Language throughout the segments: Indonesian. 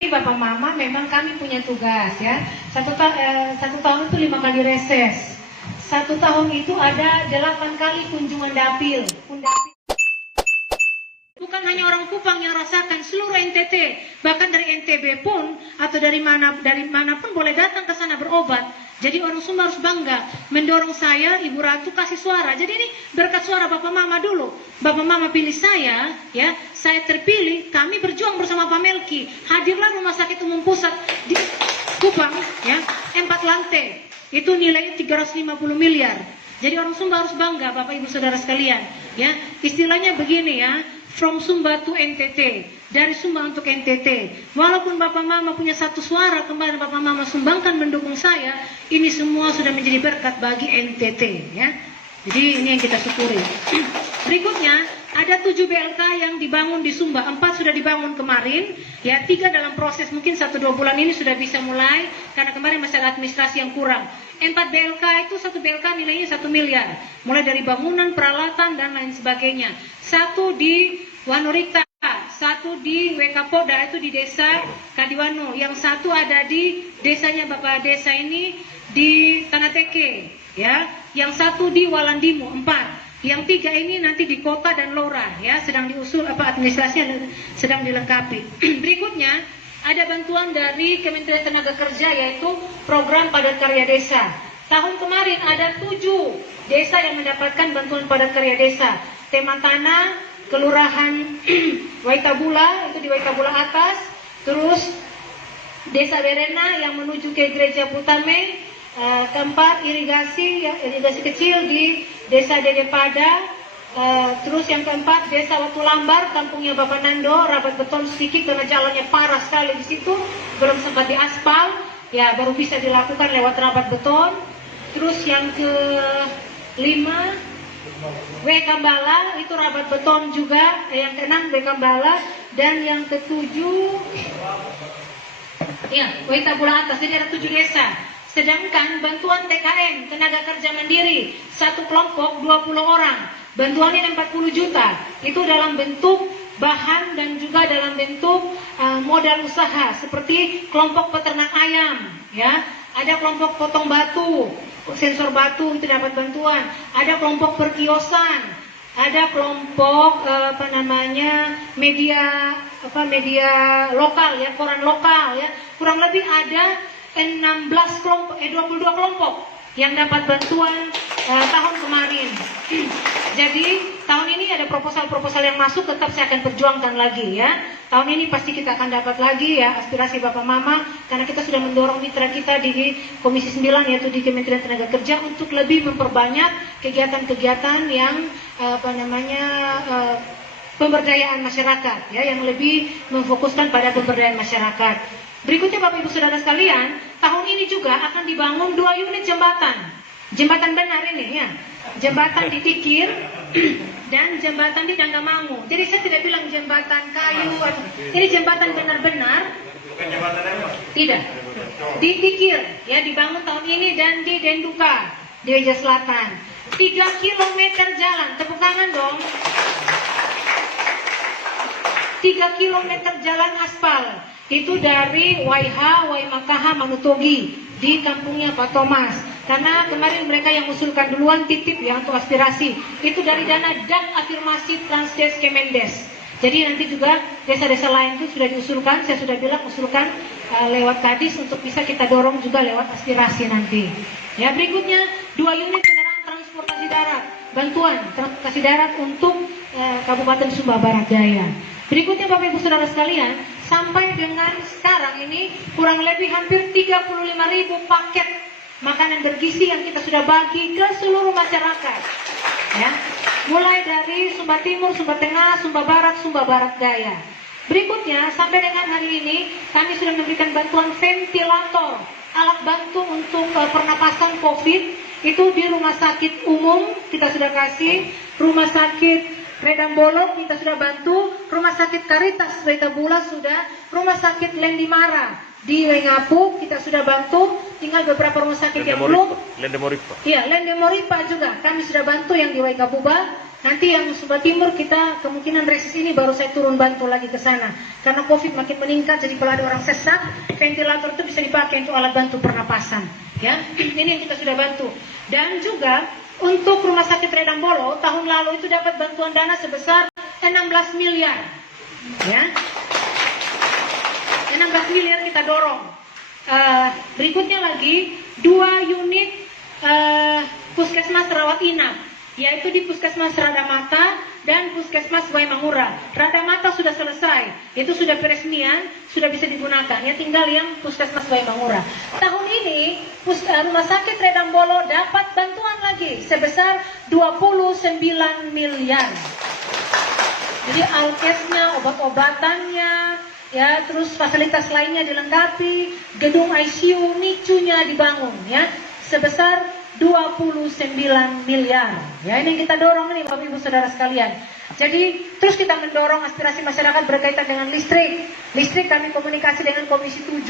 Bapak Mama memang kami punya tugas ya. Satu tahun itu 5 kali reses. 1 tahun itu ada 8 kali kunjungan dapil. Bukan hanya orang Kupang yang rasakan, seluruh NTT, bahkan dari NTB pun atau dari manapun boleh datang ke sana berobat. Jadi orang Sumba harus bangga mendorong saya, Ibu Ratu kasih suara. Jadi ini berkat suara Bapak Mama dulu. Bapak Mama pilih saya, ya, saya terpilih. Kami berjuang bersama Pak Melki. Hadirlah Rumah Sakit Umum Pusat di Kupang, ya, 4 lantai. Itu nilainya 350 miliar. Jadi orang Sumba harus bangga, Bapak Ibu Saudara sekalian, ya. Istilahnya begini ya. From Sumba to NTT, dari Sumba untuk NTT. Walaupun Bapak Mama punya satu suara, kemarin Bapak Mama sumbangkan mendukung saya, ini semua sudah menjadi berkat bagi NTT, ya. Jadi ini yang kita syukuri. Berikutnya, ada 7 BLK yang dibangun di Sumba, 4 sudah dibangun kemarin, ya, 3 dalam proses, mungkin 1-2 bulan ini sudah bisa mulai, karena kemarin masih ada administrasi yang kurang. 4 BLK itu 1 BLK nilainya 1 miliar, mulai dari bangunan, peralatan, dan lain sebagainya. 1 di Wanorita, 1 di Wekapoda, itu di desa Kadiwano, yang 1 ada di desanya Bapak Desa ini di Tanateke, ya, yang 1 di Walandimo, 4. Yang 3 ini nanti di kota dan lora, ya, sedang diusul administrasinya sedang dilengkapi. Berikutnya ada bantuan dari Kementerian Tenaga Kerja, yaitu program Padat Karya Desa. Tahun kemarin ada 7 desa yang mendapatkan bantuan padat karya desa. Tematana, Kelurahan Waitabula, itu di Waitabula Atas, terus Desa Berena yang menuju ke Gereja Putame, keempat irigasi kecil di Desa Dedepada, terus yang keempat Desa Watu Lambar, kampungnya Bapak Nando, rabat beton sedikit karena jalannya parah sekali di situ, belum sempat diaspal, ya baru bisa dilakukan lewat rabat beton. Terus yang ke-5 Wekambala, itu rabat beton juga, yang ke-6 Wekambala, dan yang ke-7 ya Waitabula Atas. Jadi ada 7 desa. Sedangkan bantuan TKM, tenaga kerja mandiri, 1 kelompok 20 orang, bantuannya 40 juta. Itu dalam bentuk bahan dan juga dalam bentuk modal usaha, seperti kelompok peternak ayam, ya. Ada kelompok potong batu, sensor batu, itu dapat bantuan. Ada kelompok perkiosan, ada kelompok media lokal, ya, koran lokal, ya. Kurang lebih ada 22 kelompok yang dapat bantuan tahun kemarin. Jadi tahun ini ada proposal yang masuk, tetap saya akan perjuangkan lagi, ya. Tahun ini pasti kita akan dapat lagi, ya, aspirasi Bapak Mama, karena kita sudah mendorong mitra kita di Komisi 9, yaitu di Kementerian Tenaga Kerja, untuk lebih memperbanyak kegiatan-kegiatan yang pemberdayaan masyarakat, ya, yang lebih memfokuskan pada pemberdayaan masyarakat. Berikutnya Bapak Ibu Saudara sekalian, tahun ini juga akan dibangun 2 unit jembatan benar ini, ya, jembatan di Tikir dan jembatan di Danggamangu. Jadi saya tidak bilang jembatan kayu, ini jembatan benar-benar. Bukan jembatan apa? Tidak, di Tikir, ya, dibangun tahun ini, dan di Denduka di Weja Selatan. 3 kilometer jalan, tepuk tangan dong. 3 kilometer jalan aspal. Itu dari Waimakaha, Manutogi, di kampungnya Pak Thomas. Karena kemarin mereka yang usulkan duluan, titip, ya, untuk aspirasi. Itu dari dana dan afirmasi Transdes Kemendes. Jadi nanti juga desa-desa lain itu sudah diusulkan, saya sudah bilang usulkan lewat Kadis untuk bisa kita dorong juga lewat aspirasi nanti. Ya, berikutnya 2 unit kendaraan transportasi darat, bantuan transportasi darat untuk Kabupaten Sumba Barat Daya. Berikutnya Bapak Ibu Saudara sekalian, sampai dengan sekarang ini kurang lebih hampir 35.000 paket makanan bergizi yang kita sudah bagi ke seluruh masyarakat, ya. Mulai dari Sumba Timur, Sumba Tengah, Sumba Barat, Sumba Barat Daya. Berikutnya sampai dengan hari ini kami sudah memberikan bantuan ventilator, alat bantu untuk pernapasan COVID, itu di rumah sakit umum kita sudah kasih, rumah sakit Redambolo kita sudah bantu, Rumah Sakit Karitas Retabula sudah, Rumah Sakit Lendimara di Lengapu kita sudah bantu, tinggal beberapa rumah sakit yang belum. Lendemoripa. Iya, Lendemoripa juga kami sudah bantu yang di Waikabuba. Nanti yang Sumba Timur kita kemungkinan reses ini baru saya turun bantu lagi ke sana. Karena COVID makin meningkat, jadi kalau ada orang sesak, ventilator itu bisa dipakai untuk alat bantu pernapasan. Ya, ini yang kita sudah bantu. Dan juga untuk Rumah Sakit Redambolo tahun lalu itu dapat bantuan dana sebesar 16 miliar. Ya, 16 miliar kita dorong. Berikutnya lagi 2 unit puskesmas rawat inap, yaitu di Puskesmas Radamata dan Puskesmas Waimangura. Radamata sudah selesai, itu sudah peresmian, sudah bisa digunakan. Ya tinggal yang Puskesmas Waimangura. Tahun ini Rumah Sakit Redambolo dapat bantuan lagi sebesar 29 miliar. Jadi alkesnya, obat-obatannya, ya terus fasilitas lainnya dilengkapi, gedung ICU, NICU-nya dibangun, ya sebesar 29 miliar. Ya ini yang kita dorong nih Bapak Ibu Saudara sekalian. Jadi terus kita mendorong aspirasi masyarakat berkaitan dengan listrik. Listrik kami komunikasi dengan Komisi 7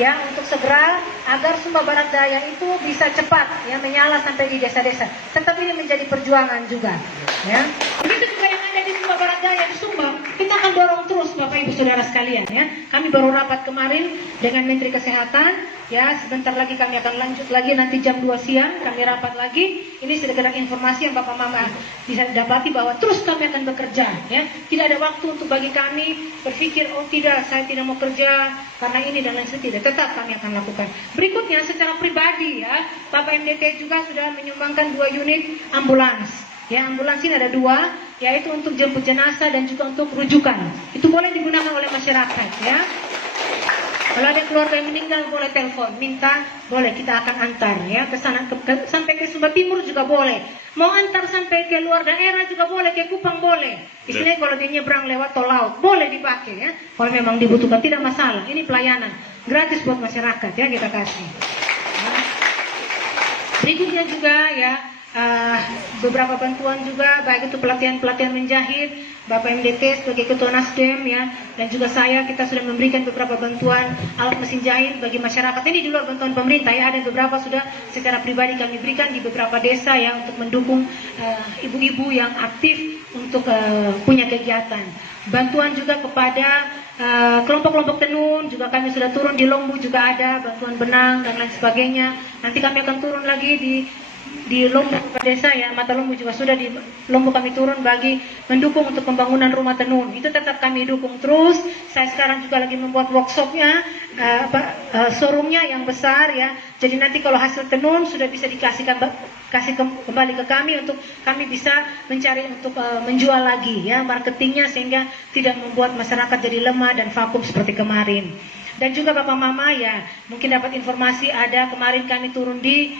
ya untuk segera agar Sumba Barat Daya itu bisa cepat ya menyala sampai di desa-desa. Tetap ini menjadi perjuangan juga. Ya. Begitu juga yang ada di Sumba Barat Daya di Sumba, kita akan dorong terus Bapak Ibu Saudara sekalian ya. Kami baru rapat kemarin dengan Menteri Kesehatan. Ya, sebentar lagi kami akan lanjut lagi nanti jam 2 siang kami rapat lagi. Ini sekedar informasi yang Bapak Mama bisa dapati bahwa terus kami akan bekerja ya. Tidak ada waktu untuk bagi kami berpikir oh tidak saya tidak mau kerja karena ini dan lain sebagainya. Tetap kami akan lakukan. Berikutnya secara pribadi ya, Bapak MDT juga sudah menyumbangkan 2 unit ambulans. Ya, ambulans ini ada 2, yaitu untuk jemput jenazah dan juga untuk rujukan. Itu boleh digunakan oleh masyarakat ya. Kalau ada keluarga yang meninggal boleh telepon, minta, boleh kita akan antar ya ke sana sampai ke Sumba Timur juga boleh. Mau antar sampai ke luar daerah juga boleh, ke Kupang boleh. Istilahnya kalau dia nyebrang lewat tol laut boleh dipakai ya. Kalau memang dibutuhkan tidak masalah. Ini pelayanan gratis buat masyarakat ya kita kasih. Ya. Berikutnya juga ya beberapa bantuan juga baik itu pelatihan menjahit. Bapak MDT sebagai Ketua Nasdem ya, dan juga saya kita sudah memberikan beberapa bantuan alat mesin jahit bagi masyarakat. Ini di luar bantuan pemerintah ya, ada beberapa sudah secara pribadi kami berikan di beberapa desa ya untuk mendukung ibu-ibu yang aktif untuk punya kegiatan. Bantuan juga kepada kelompok-kelompok tenun juga kami sudah turun di Lombu juga ada bantuan benang dan lain sebagainya. Nanti kami akan turun lagi di Lombu desa ya, Mata Lombu juga sudah di Lombu kami turun bagi mendukung untuk pembangunan rumah tenun. Itu tetap kami dukung terus. Saya sekarang juga lagi membuat workshopnya, showroomnya yang besar ya. Jadi nanti kalau hasil tenun sudah bisa kasih kembali ke kami untuk kami bisa mencari untuk menjual lagi ya, marketingnya sehingga tidak membuat masyarakat jadi lemah dan vakum seperti kemarin. Dan juga Bapak Mama ya, mungkin dapat informasi ada kemarin kami turun di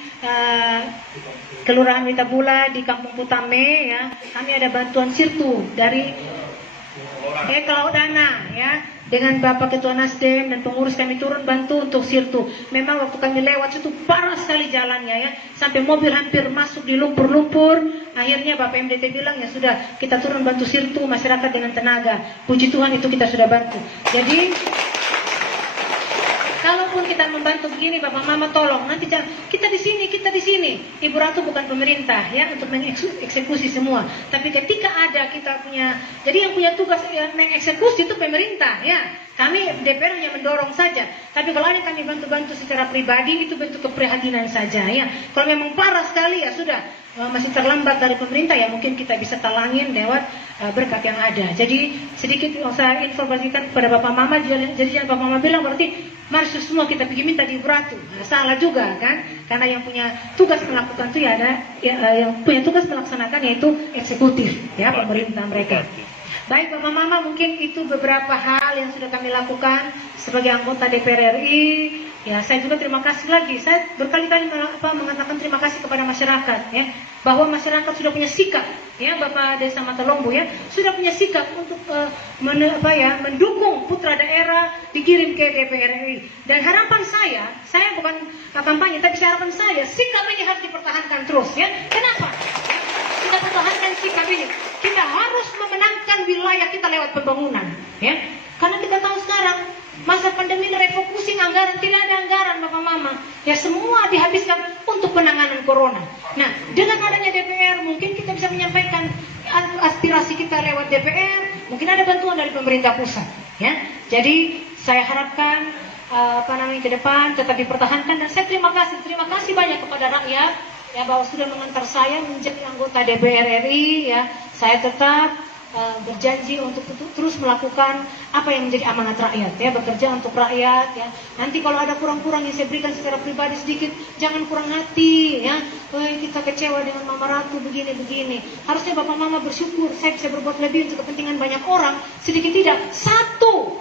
Kelurahan Witabula di Kampung Putame ya. Kami ada bantuan sirtu dari Laudana ya. Dengan Bapak Ketua Nasdem dan pengurus kami turun bantu untuk sirtu. Memang waktu kami lewat itu parah sekali jalannya ya. Sampai mobil hampir masuk di lumpur-lumpur. Akhirnya Bapak MDT bilang ya sudah kita turun bantu sirtu masyarakat dengan tenaga. Puji Tuhan itu kita sudah bantu. Jadi kalaupun kita membantu begini Bapak Mama tolong nanti jangan kita di sini. Ibu Ratu bukan pemerintah ya untuk mengeksekusi semua. Tapi ketika ada kita punya, jadi yang punya tugas mengeksekusi itu pemerintah ya. Kami DPR hanya mendorong saja. Tapi kalau ada kami bantu-bantu secara pribadi itu bentuk keprihatinan saja ya. Kalau memang parah sekali ya sudah masih terlambat dari pemerintah ya mungkin kita bisa talangin lewat berkat yang ada. Jadi sedikit saya informasikan kepada Bapak Mama, jadi jangan Bapak Mama bilang berarti mari semua kita pergi minta di Ibu Ratu. Nah, salah juga kan? Karena yang punya tugas melakukan itu ya ada yang punya tugas melaksanakan yaitu eksekutif ya pemerintah mereka. Baik Bapak Mama, mungkin itu beberapa hal yang sudah kami lakukan sebagai anggota DPR RI. Ya, saya juga terima kasih lagi. Saya berkali-kali mengatakan terima kasih kepada masyarakat ya, bahwa masyarakat sudah punya sikap ya, Bapak Desa Mata Lombu ya, sudah punya sikap untuk mendukung putra daerah dikirim ke DPR RI. Dan harapan saya bukan kampanye, tapi harapan saya sikap ini harus dipertahankan terus ya. Kenapa? kita pertahankan sikap ini. Kita harus memenangkan wilayah kita lewat pembangunan, ya. Karena kita tahu sekarang masa pandemi ini refocusing anggaran, tidak ada anggaran Bapak Mama. Ya semua dihabiskan untuk penanganan corona. Nah, dengan adanya DPR mungkin kita bisa menyampaikan aspirasi kita lewat DPR, mungkin ada bantuan dari pemerintah pusat, ya. Jadi saya harapkan ke depan tetap dipertahankan, dan saya terima kasih banyak kepada rakyat ya bahwa sudah mengantar saya menjadi anggota DPR RI, ya. Saya tetap berjanji untuk terus melakukan apa yang menjadi amanat rakyat, ya, bekerja untuk rakyat, ya. Nanti kalau ada kurang-kurang yang saya berikan secara pribadi sedikit, jangan kurang hati, ya. Kita kecewa dengan Mama Ratu begini. Harusnya Bapak Mama bersyukur saya bisa berbuat lebih untuk kepentingan banyak orang, sedikit tidak satu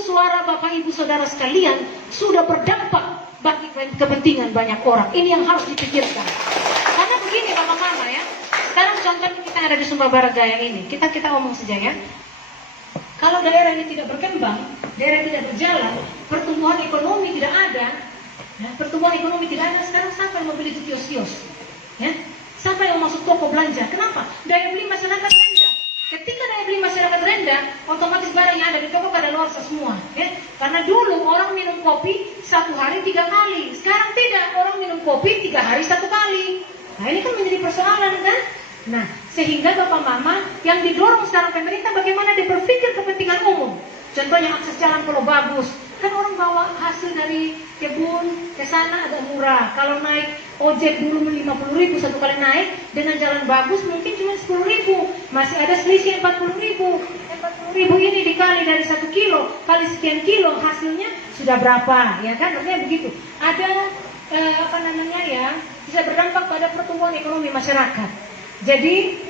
suara Bapak Ibu Saudara sekalian sudah berdampak bagi kepentingan banyak orang. Ini yang harus dipikirkan. Karena begini Bapak Mama, ya. Sekarang contohnya kita ada di Sumba Barat Daya ini. Kita omong saja, ya. Kalau daerah ini tidak berkembang, daerah tidak berjalan, pertumbuhan ekonomi tidak ada, ya, sekarang siapa yang mau beli kios-kios? Ya? Siapa yang masuk toko belanja? Kenapa? Daya beli masyarakat rendah. Ketika daya beli masyarakat rendah, otomatis barang yang ada di toko kadaluarsa semua, ya. Karena dulu orang minum kopi 1 hari 3 kali, sekarang tidak, orang minum kopi 3 hari 1 kali. Nah ini kan menjadi persoalan, kan? Nah, sehingga Bapak Mama yang didorong sekarang pemerintah bagaimana dia berpikir kepentingan umum. Contohnya akses jalan kalau bagus, kan orang bawa hasil dari kebun ke sana agak murah. Kalau naik ojek dulu 50.000 satu kali naik, dengan jalan bagus mungkin cuma 10.000, masih ada selisih 40.000. 40.000 ini dikali dari 1 kilo kali sekian kilo, hasilnya sudah berapa, ya kan? Artinya begitu. Ada bisa berdampak pada pertumbuhan ekonomi masyarakat. Jadi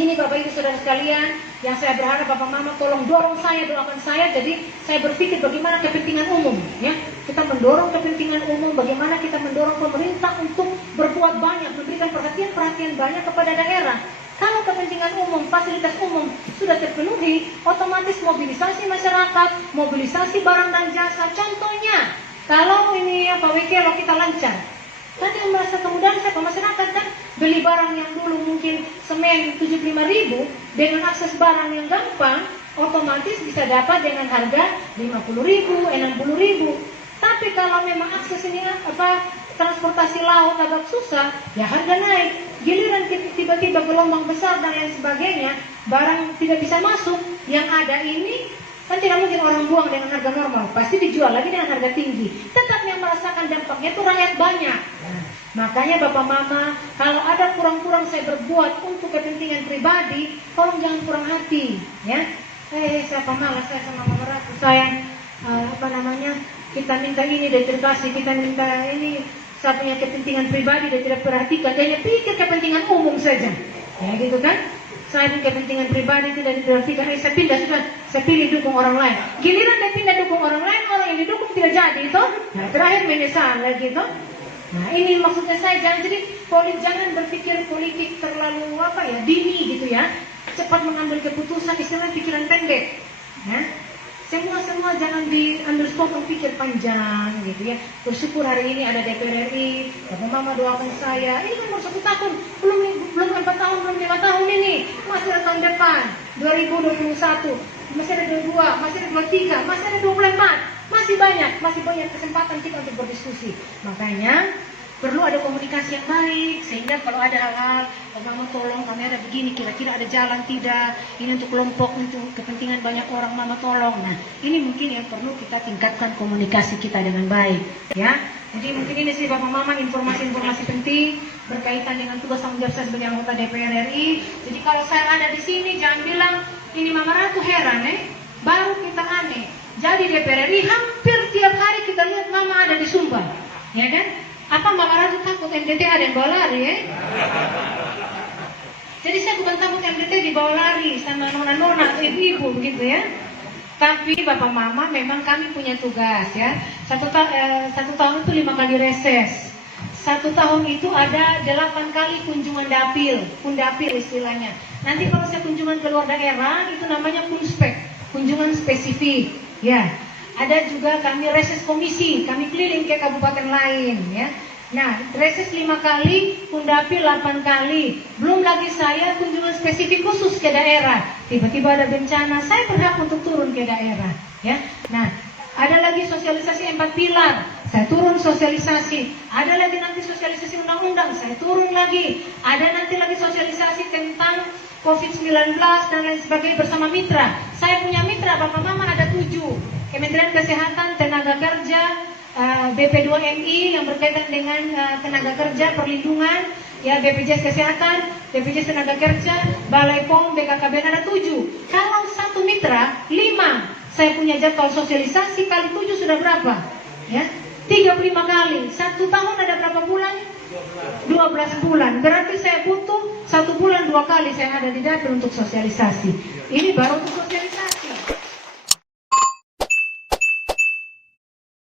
ini Bapak Ibu Saudara sekalian, yang saya berharap Bapak Mama tolong dorong saya, doakan saya. Jadi saya berpikir bagaimana kepentingan umum, ya. Kita mendorong kepentingan umum, bagaimana kita mendorong pemerintah untuk berbuat banyak, memberikan perhatian banyak kepada daerah. Kalau kepentingan umum, fasilitas umum sudah terpenuhi, otomatis mobilisasi masyarakat, mobilisasi barang dan jasa. Contohnya, kalau ini Pak Wikelo kita lancar, kan yang merasa kemudahan siapa? Masyarakat, kan? Beli barang yang dulu mungkin semen 75.000 dengan akses barang yang gampang, otomatis bisa dapat dengan harga 50.000, 60.000. Tapi kalau memang akses ini transportasi laut agak susah, ya harga naik. Giliran tiba-tiba gelombang besar dan lain sebagainya, barang tidak bisa masuk, yang ada ini kan tidak mungkin orang buang dengan harga normal, pasti dijual lagi dengan harga tinggi. Tetap yang merasakan dampaknya itu rakyat banyak. Makanya Bapak Mama, kalau ada kurang-kurang saya berbuat untuk kepentingan pribadi, tolong jangan kurang hati, ya. Siapa malas saya sama Mama Ratu, saya kita minta ini dan terkasih, kita minta ini, saya punya kepentingan pribadi dan tidak perhatikan, hanya pikir kepentingan umum saja, ya gitu kan. Saya punya kepentingan pribadi tidak diperhatikan, saya pindah sudah, saya pilih dukung orang lain. Giliran dia pindah dukung orang lain, orang yang didukung tidak jadi itu, nah terakhir menyesal lagi itu. Nah ini maksudnya saya, jangan berpikir politik terlalu dini gitu, ya. Cepat mengambil keputusan, istilahnya pikiran pendek, ya. Semua jangan diambil potong pikir panjang gitu, ya. Bersyukur hari ini ada DPR RI, Bapak Mama doakan saya. Ini kan baru 1 tahun, belum 4 tahun, belum 5 tahun ini, masih ada tahun depan 2021, masih ada 22, masih ada 23, masih ada 24, masih banyak kesempatan kita untuk berdiskusi. Makanya perlu ada komunikasi yang baik, sehingga kalau ada hal-hal, Mama tolong, kami ada begini, kira-kira ada jalan tidak, ini untuk kelompok, untuk kepentingan banyak orang, Mama tolong. Nah, ini mungkin yang perlu kita tingkatkan komunikasi kita dengan baik, ya. Jadi mungkin ini sih Bapak Mama informasi-informasi penting berkaitan dengan tugas tanggung jawab saya sebagai anggota DPR RI. Jadi kalau saya ada di sini, jangan bilang ini Mama Ratu heran, baru kita aneh. Jadi DPR RI hampir tiap hari kita lihat Mama ada di Sumba, ya kan? Apa Mama Ratu takut MDT ada yang bawa lari, ya? Jadi saya bukan takut MDT dibawa lari sama nona-nona atau ibu-ibu begitu, ya. Tapi Bapak Mama memang kami punya tugas, ya. Satu tahun itu 5 kali reses. 1 tahun itu ada 8 kali kunjungan dapil, kundapil istilahnya. Nanti kalau saya kunjungan ke luar daerah itu namanya kunspek, kunjungan spesifik, ya. Ada juga kami reses komisi, kami keliling ke kabupaten lain, ya. Nah, reses 5 kali, Undapil 8 kali. Belum lagi saya kunjungan spesifik khusus ke daerah. Tiba-tiba ada bencana, saya berhak untuk turun ke daerah. Ya, nah, ada lagi sosialisasi 4 pilar, saya turun sosialisasi. Ada lagi nanti sosialisasi undang-undang, saya turun lagi. Ada nanti lagi sosialisasi tentang COVID-19 dan lain sebagainya bersama mitra. Saya punya mitra, Bapak Mama ada 7. Kementerian Kesehatan, Tenaga Kerja, BP2MI yang berkaitan dengan tenaga kerja, perlindungan, ya BPJS Kesehatan, BPJS Tenaga Kerja, Balai POM, BKKBN ada 7. Kalau satu mitra, 5. Saya punya jadwal sosialisasi kali 7 sudah berapa? Ya, 35 kali. 1 tahun ada berapa bulan? 12 bulan. Berarti saya butuh 1 bulan 2 kali saya ada di dapil untuk sosialisasi. Ini baru untuk sosialisasi.